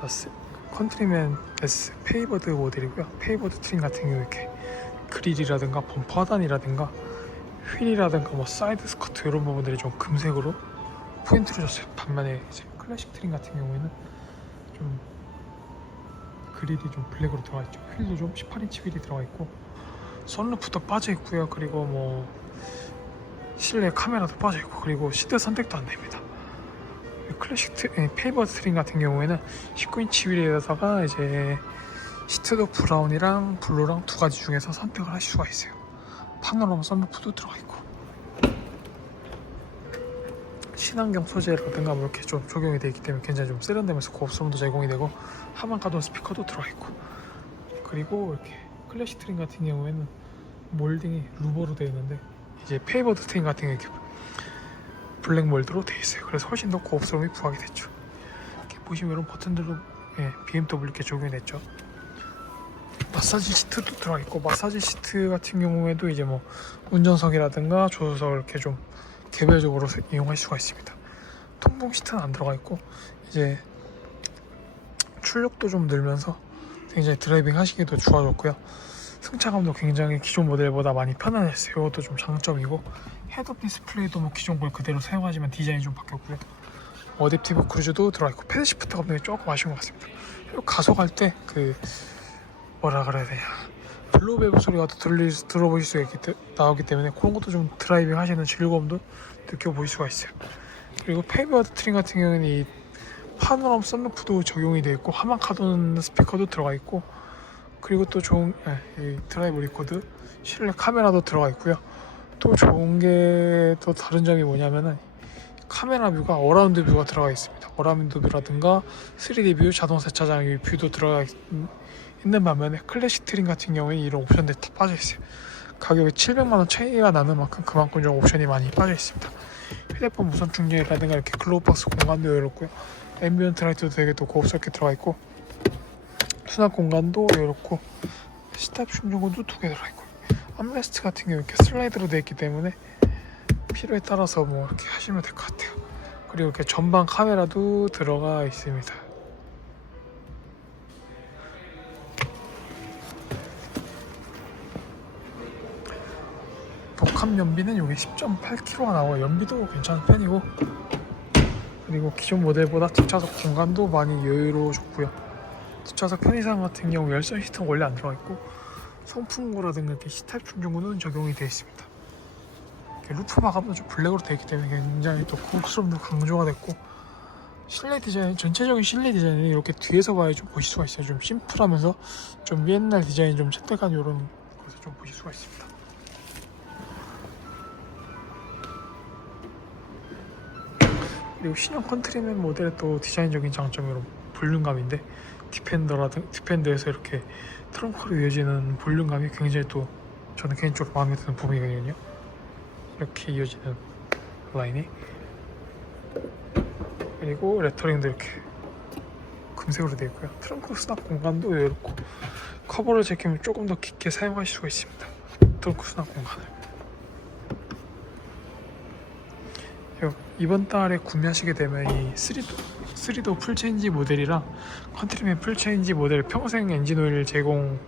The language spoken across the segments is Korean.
자, 스- 컨트리맨 S 페이버드 모델이고요. 페이버드 트림 같은 경우 이렇게 그릴이라든가 범퍼 하단이라든가 휠이라든가 뭐 사이드 스커트 이런 부분들이 좀 금색으로 포인트를 줬어요. 반면에 이제 클래식 트림 같은 경우에는 좀 그릴이 좀 블랙으로 들어가 있죠. 휠도 좀 18인치 휠이 들어가 있고 선루프도 빠져 있고요. 그리고 뭐 실내 카메라도 빠져 있고 그리고 시트 선택도 안 됩니다. 클래식 트, 예, 페이버 트림 같은 경우에는 19인치 휠에다가 이제 시트도 브라운이랑 블루랑 두 가지 중에서 선택을 하실 수가 있어요. 파노라마 선루프도 들어가 있고 친환경 소재라든가 뭐 이렇게 좀 적용이 되어 있기 때문에 굉장히 좀 세련되면서 고급스러움도 제공이 되고 하만 가동 스피커도 들어가 있고 그리고 이렇게 클래식 트림 같은 경우에는 몰딩이 루버로 되어 있는데 이제 페이버드 트림 같은 경우 이렇게 블랙 몰드로 되어 있어요. 그래서 훨씬 더 고급스러움이 부각이 됐죠. 이렇게 보시면 이런 버튼들도 예, BMW 이렇게 적용이 됐죠. 마사지 시트도 들어가 있고 마사지 시트 같은 경우에도 이제 뭐 운전석이라든가 조수석 이렇게 좀 개별적으로 이용할 수가 있습니다. 통풍 시트는 안 들어가 있고 이제 출력도 좀 늘면서 굉장히 드라이빙 하시기도 좋아졌고요. 승차감도 굉장히 기존 모델보다 많이 편안했어요. 이것도 좀 장점이고 헤드업 디스플레이도 뭐 기존 걸 그대로 사용하지만 디자인이 좀 바뀌었고요. 어댑티브 크루즈도 들어가 있고 패드 시프트 감독이 조금 아쉬운 것 같습니다. 그리고 가속할 때 그 뭐라 그래야 되냐 블루베브 소리가 또 들리, 들어보실 수가 있기 때, 나오기 때문에 그런 것도 좀 드라이빙 하시는 즐거움도 느껴보실 수가 있어요. 그리고 페이버드 트림 같은 경우에는 이 파노람 썬루프도 적용이 되어 있고 하만 카돈 스피커도 들어가 있고 그리고 또 좋은 예, 이 드라이브 리코드 실내 카메라도 들어가 있고요. 또 좋은 게 또 다른 점이 뭐냐면은 카메라 뷰가 어라운드 뷰가 들어가 있습니다. 어라운드 뷰라든가 3D 뷰, 자동 세차장 의 뷰도 들어가 있, 는 반면에 클래식 트림 같은 경우에 이런 옵션들이 다 빠져 있어요. 가격이 700만 원 차이가 나는 만큼 그만큼 좀 옵션이 많이 빠져 있습니다. 휴대폰 무선 충전이라든가 이렇게 글로우박스 공간도 열었고요. 앰비언트 라이트도 되게 또 고급스럽게 들어가 있고 수납 공간도 열었고 스탑 충전구도 두 개 들어가 있고 암레스트 같은 경우 이렇게 슬라이드로 되어 있기 때문에 필요에 따라서 뭐 이렇게 하시면 될 것 같아요. 그리고 이렇게 전방 카메라도 들어가 있습니다. 복합 연비는 여기 10.8kg가 나오고 연비도 괜찮은 편이고 그리고 기존 모델보다 뒷좌석 공간도 많이 여유로워졌고요. 뒷좌석 편의상 같은 경우 열선 시트는 원래 안 들어가 있고 송풍구라든가 이렇게 C타입 충전구는 적용이 되어 있습니다. 루프 마감도 좀 블랙으로 되어 있기 때문에 굉장히 또 고급스러움도 강조가 됐고 실내 디자인 전체적인 실내 디자인은 이렇게 뒤에서 봐야 좀 보실 수가 있어요. 좀 심플하면서 좀 옛날 디자인 좀 채택한 이런 것을 좀 보실 수가 있습니다. 그리고 신형 컨트리맨 모델의 또 디자인적인 이런 볼륨감인데 디펜더라든 디펜더에서 이렇게 트렁크로 이어지는 볼륨감이 굉장히 또 저는 개인적으로 마음에 드는 부분이거든요. 이렇게 이어지는 라인이 그리고 레터링도 이렇게 금색으로 되어 있고요. 트렁크 수납 공간도 이렇고 커버를 제끼면 조금 더 깊게 사용하실 수가 있습니다. 트렁크 수납 공간을. 요- 이번 달에 구매하시게 되면 이 3도, 3도 풀체인지 모델이랑 컨트리맨 풀체인지 모델 평생 엔진 오일 제공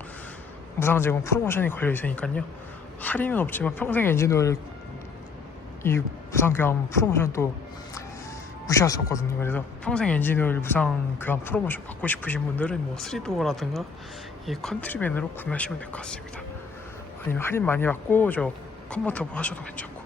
무상 제공 프로모션이 걸려 있으니까요. 할인은 없지만 평생 엔진 오일 이 무상 교환 프로모션 또 없거든요. 그래서 평생 엔진 오일 무상 교환 프로모션 받고 싶으신 분들은 뭐 3도어라든가 이 컨트리맨으로 구매하시면 될 것 같습니다. 아니면 할인 많이 받고 저 컨버터블 하셔도 괜찮고